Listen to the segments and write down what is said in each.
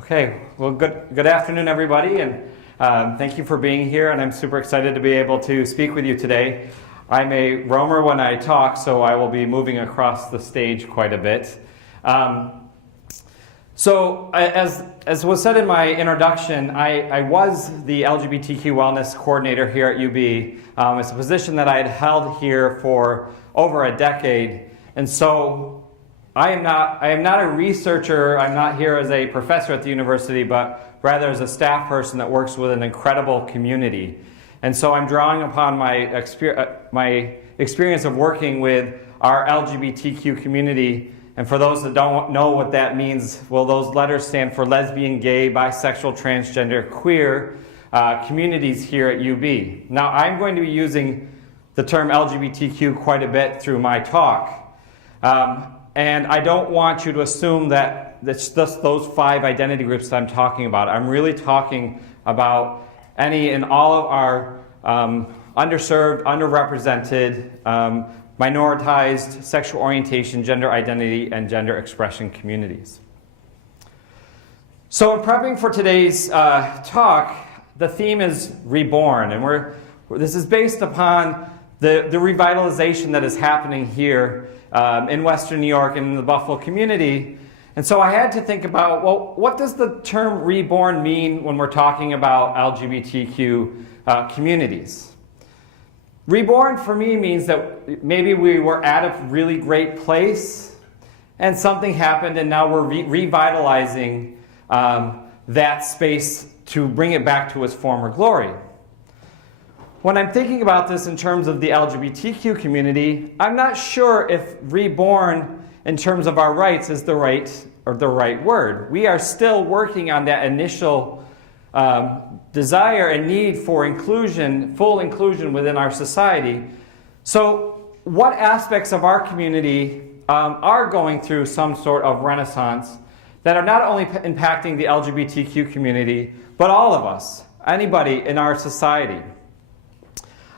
Okay, well, good afternoon, everybody, and thank you for being here, and I'm super excited to be able to speak with you today. I'm a roamer when I talk, so I will be moving across the stage quite a bit. As was said in my introduction, I was the LGBTQ Wellness Coordinator here at UB. It's a position that I had held here for over a decade, and so I am not a researcher. I'm not here as a professor at the university, but rather as a staff person that works with an incredible community. And so I'm drawing upon my experience of working with our LGBTQ community. And for those that don't know what that means, well, those letters stand for lesbian, gay, bisexual, transgender, queer communities here at UB. Now, I'm going to be using the term LGBTQ quite a bit through my talk. And I don't want you to assume that it's just those 5 identity groups that I'm talking about. I'm really talking about any and all of our underserved, underrepresented, minoritized sexual orientation, gender identity, and gender expression communities. So in prepping for today's talk, the theme is Reborn, and this is based upon the revitalization that is happening here in Western New York and in the Buffalo community. And so I had to think about, well, what does the term reborn mean when we're talking about LGBTQ communities? Reborn for me means that maybe we were at a really great place and something happened and now we're revitalizing that space to bring it back to its former glory. When I'm thinking about this in terms of the LGBTQ community, I'm not sure if reborn in terms of our rights is the right word. We are still working on that initial desire and need for inclusion, full inclusion within our society. So what aspects of our community are going through some sort of renaissance that are not only impacting the LGBTQ community, but all of us, anybody in our society?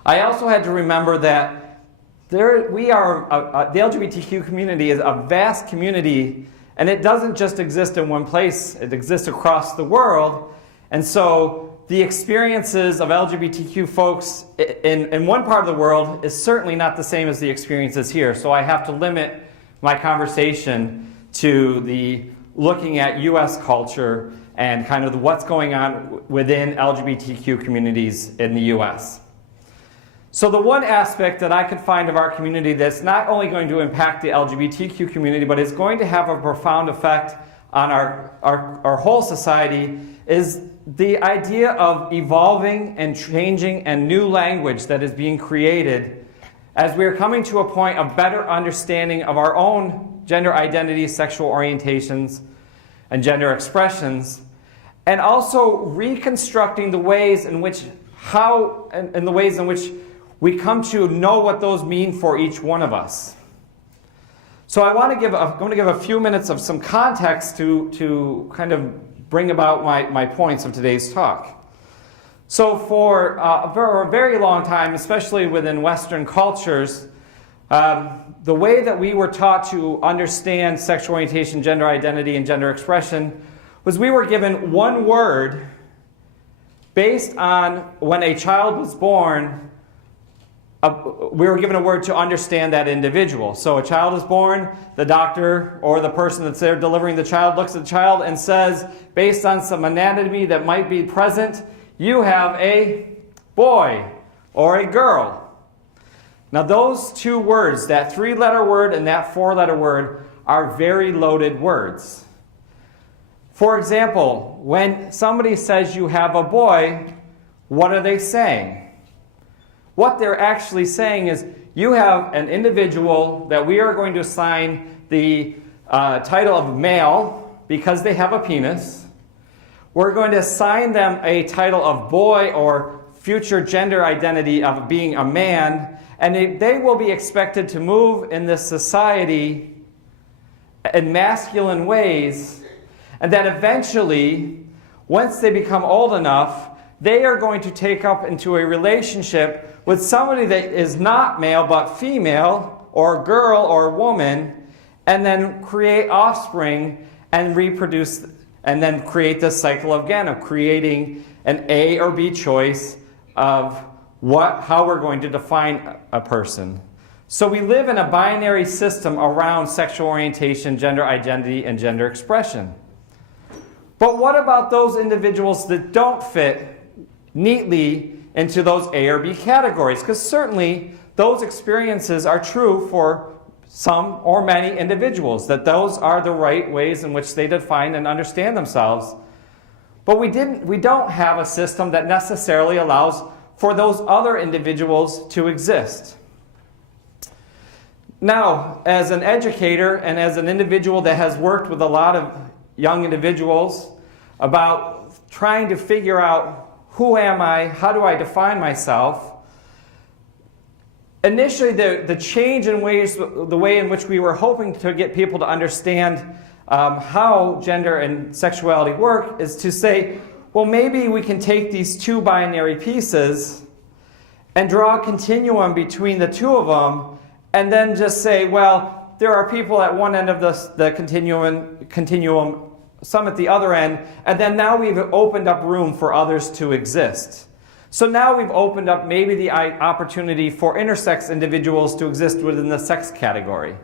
I also had to remember that the LGBTQ community is a vast community, and it doesn't just exist in one place, it exists across the world. And so the experiences of LGBTQ folks in one part of the world is certainly not the same as the experiences here. So I have to limit my conversation to the looking at US culture and kind of what's going on within LGBTQ communities in the US. So the one aspect that I could find of our community that's not only going to impact the LGBTQ community, but is going to have a profound effect on our whole society is the idea of evolving and changing and new language that is being created as we are coming to a point of better understanding of our own gender identities, sexual orientations, and gender expressions, and also reconstructing the ways in which we come to know what those mean for each one of us. So I'm going to give a few minutes of some context to kind of bring about my points of today's talk. So for a very long time, especially within Western cultures, the way that we were taught to understand sexual orientation, gender identity, and gender expression was we were given one word based on when a child was born. We were given a word to understand that individual. So a child is born, the doctor or the person that's there delivering the child looks at the child and says, based on some anatomy that might be present, you have a boy or a girl. Now those 2 words, that 3-letter word and that 4-letter word, are very loaded words. For example, when somebody says you have a boy, what are they saying? What they're actually saying is, you have an individual that we are going to assign the title of male because they have a penis. We're going to assign them a title of boy or future gender identity of being a man, and they will be expected to move in this society in masculine ways, and that eventually, once they become old enough, they are going to take up into a relationship with somebody that is not male but female, or girl or woman, and then create offspring and reproduce and then create this cycle again of creating an A or B choice of how we're going to define a person. So we live in a binary system around sexual orientation, gender identity, and gender expression. But what about those individuals that don't fit neatly into those A or B categories? Because certainly those experiences are true for some or many individuals, that those are the right ways in which they define and understand themselves. But we don't have a system that necessarily allows for those other individuals to exist. Now, as an educator and as an individual that has worked with a lot of young individuals about trying to figure out who am I, how do I define myself, initially the change in the way in which we were hoping to get people to understand how gender and sexuality work is to say, well, maybe we can take these two binary pieces and draw a continuum between the two of them, and then just say, well, there are people at one end of the continuum, some at the other end, and then now we've opened up room for others to exist. So now we've opened up maybe the opportunity for intersex individuals to exist within the sex category.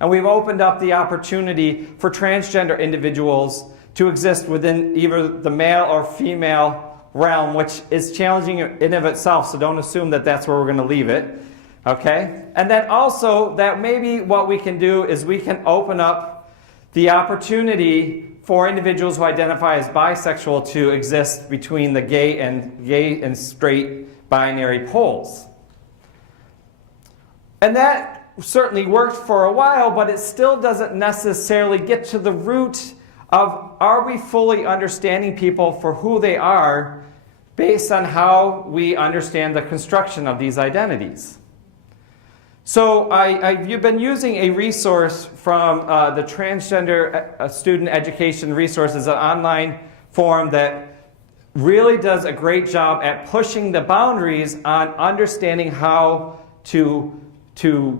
And we've opened up the opportunity for transgender individuals to exist within either the male or female realm, which is challenging in and of itself, so don't assume that that's where we're going to leave it. Okay? And then also that maybe what we can do is we can open up the opportunity for individuals who identify as bisexual to exist between the gay and straight binary poles. And that certainly worked for a while, but it still doesn't necessarily get to the root of, are we fully understanding people for who they are based on how we understand the construction of these identities? So you've been using a resource from the Transgender Student Education Resources, an online forum that really does a great job at pushing the boundaries on understanding how to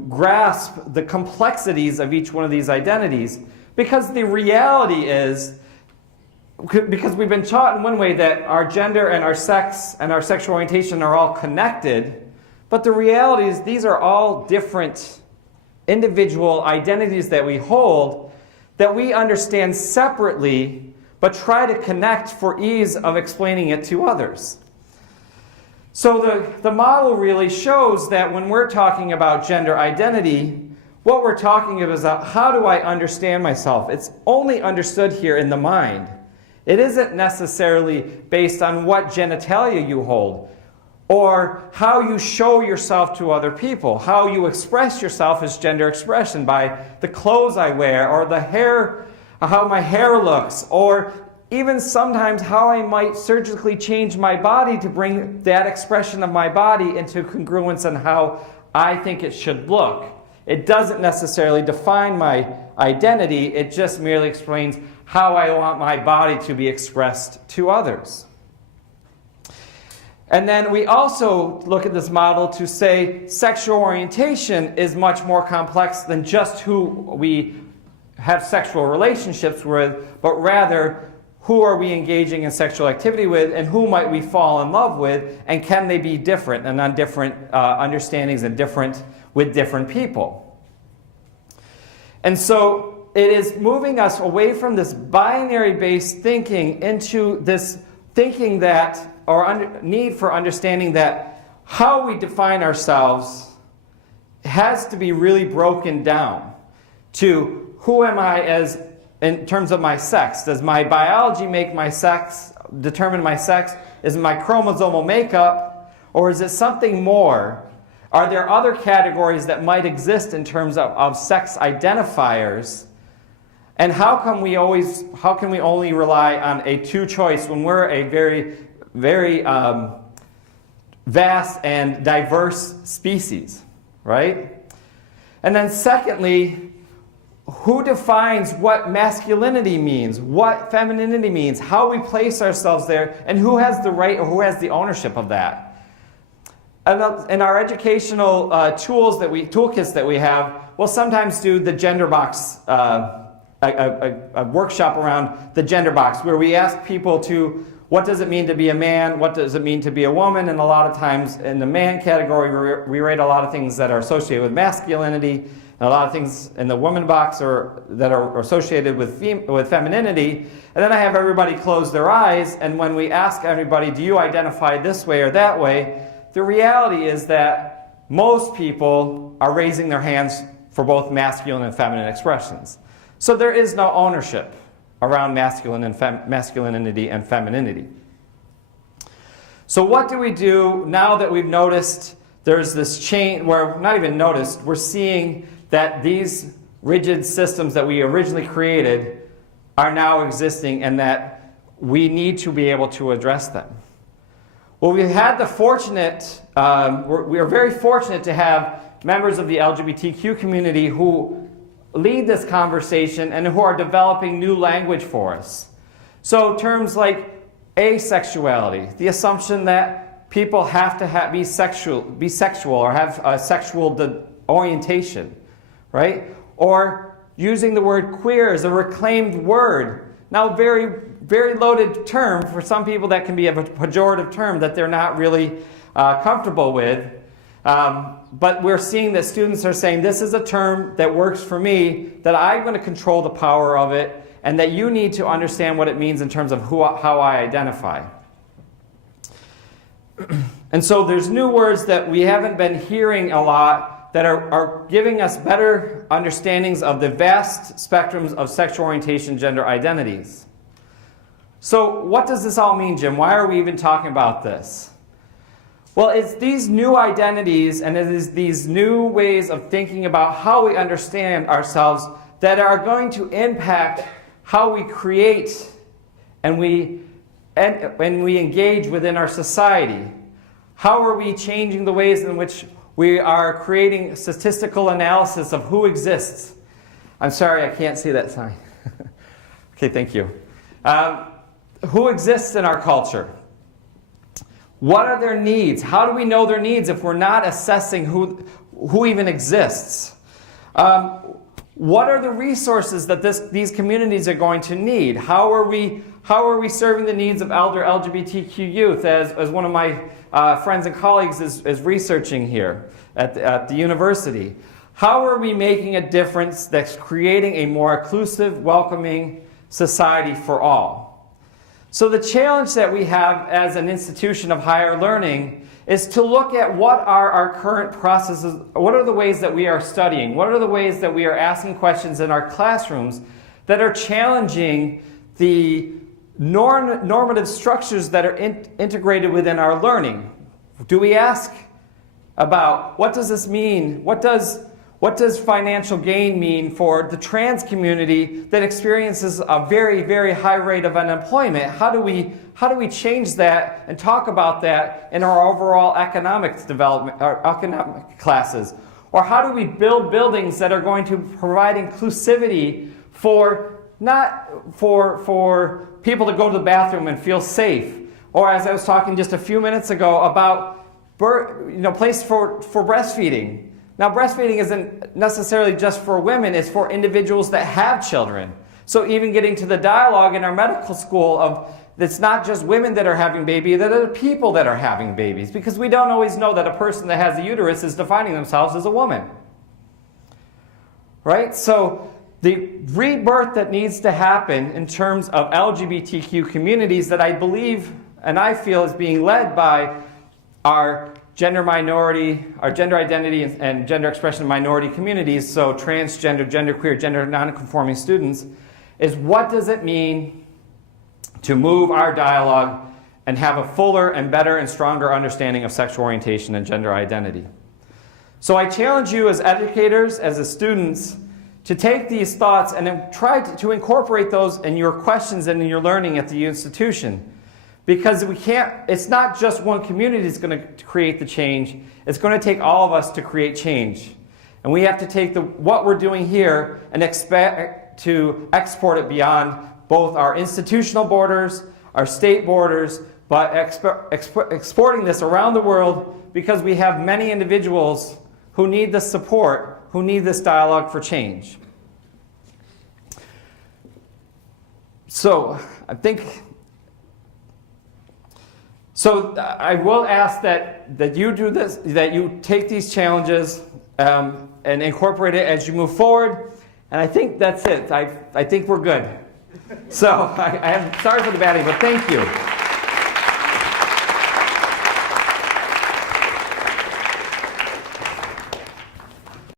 grasp the complexities of each one of these identities. Because the reality is, because we've been taught in one way that our gender and our sex and our sexual orientation are all connected, but the reality is these are all different individual identities that we hold that we understand separately, but try to connect for ease of explaining it to others. So the model really shows that when we're talking about gender identity, what we're talking about is how do I understand myself? It's only understood here in the mind. It isn't necessarily based on what genitalia you hold, or how you show yourself to other people, how you express yourself as gender expression by the clothes I wear, or the hair, how my hair looks, or even sometimes how I might surgically change my body to bring that expression of my body into congruence on how I think it should look. It doesn't necessarily define my identity, it just merely explains how I want my body to be expressed to others. And then we also look at this model to say sexual orientation is much more complex than just who we have sexual relationships with, but rather who are we engaging in sexual activity with, and who might we fall in love with, and can they be different and on different understandings and different with different people. And so it is moving us away from this binary-based thinking into this thinking that, or need for understanding that how we define ourselves has to be really broken down to who am I as in terms of my sex. Does my biology make my sex, determine my sex? Is it my chromosomal makeup? Or is it something more? Are there other categories that might exist in terms of sex identifiers? And how can we only rely on a two choice when we're a very, very vast and diverse species, right? And then secondly, who defines what masculinity means, what femininity means, how we place ourselves there, and who has the right or who has the ownership of that? And our educational toolkits that we have will sometimes do the gender box a workshop around the gender box where we ask people to, what does it mean to be a man? What does it mean to be a woman? And a lot of times in the man category, we rate a lot of things that are associated with masculinity, and a lot of things in the woman box that are associated with femininity. And then I have everybody close their eyes, and when we ask everybody, do you identify this way or that way? The reality is that most people are raising their hands for both masculine and feminine expressions. So there is no ownership around masculinity and femininity. So what do we do now that we've noticed there's this change, where not even noticed, we're seeing that these rigid systems that we originally created are now existing and that we need to be able to address them? Well, we had the fortunate, we are very fortunate to have members of the LGBTQ community who lead this conversation and who are developing new language for us. So terms like asexuality, the assumption that people have to be sexual or have a sexual orientation, right? Or using the word queer as a reclaimed word. Now, very, very loaded term for some people that can be a pejorative term that they're not really comfortable with. But we're seeing that students are saying, this is a term that works for me, that I'm going to control the power of it, and that you need to understand what it means in terms of how I identify. And so there's new words that we haven't been hearing a lot that are giving us better understandings of the vast spectrums of sexual orientation, gender identities. So what does this all mean, Jim? Why are we even talking about this? Well, it's these new identities and it is these new ways of thinking about how we understand ourselves that are going to impact how we create and when we engage within our society. How are we changing the ways in which we are creating statistical analysis of who exists? I'm sorry, I can't see that sign. Okay, thank you. Who exists in our culture? What are their needs? How do we know their needs if we're not assessing who even exists? What are the resources that these communities are going to need? How are we serving the needs of elder LGBTQ youth, as one of my friends and colleagues is researching here at the university? How are we making a difference that's creating a more inclusive, welcoming society for all? So the challenge that we have as an institution of higher learning is to look at what are our current processes, what are the ways that we are studying, what are the ways that we are asking questions in our classrooms that are challenging the normative structures that are integrated within our learning. Do we ask about what does this mean? What does financial gain mean for the trans community that experiences a very, very high rate of unemployment? How do we change that and talk about that in our overall economic development, or economic classes? Or how do we build buildings that are going to provide inclusivity for people to go to the bathroom and feel safe? Or as I was talking just a few minutes ago about place for breastfeeding. Now, breastfeeding isn't necessarily just for women, it's for individuals that have children. So even getting to the dialogue in our medical school of it's not just women that are having babies, that are people that are having babies, because we don't always know that a person that has a uterus is defining themselves as a woman. Right? So the rebirth that needs to happen in terms of LGBTQ communities that I believe and I feel is being led by our gender minority, our gender identity and gender expression minority communities, so transgender, genderqueer, gender nonconforming students, is what does it mean to move our dialogue and have a fuller and better and stronger understanding of sexual orientation and gender identity. So I challenge you as educators, as students, to take these thoughts and then try to incorporate those in your questions and in your learning at the institution. Because it's not just one community that's going to create the change, it's going to take all of us to create change. And we have to take what we're doing here and expect to export it beyond both our institutional borders, our state borders, but exporting this around the world because we have many individuals who need this support, who need this dialogue for change. So I think, so I will ask that you do this, that you take these challenges and incorporate it as you move forward. And I think that's it. I think we're good. So I'm sorry for the batting, but thank you.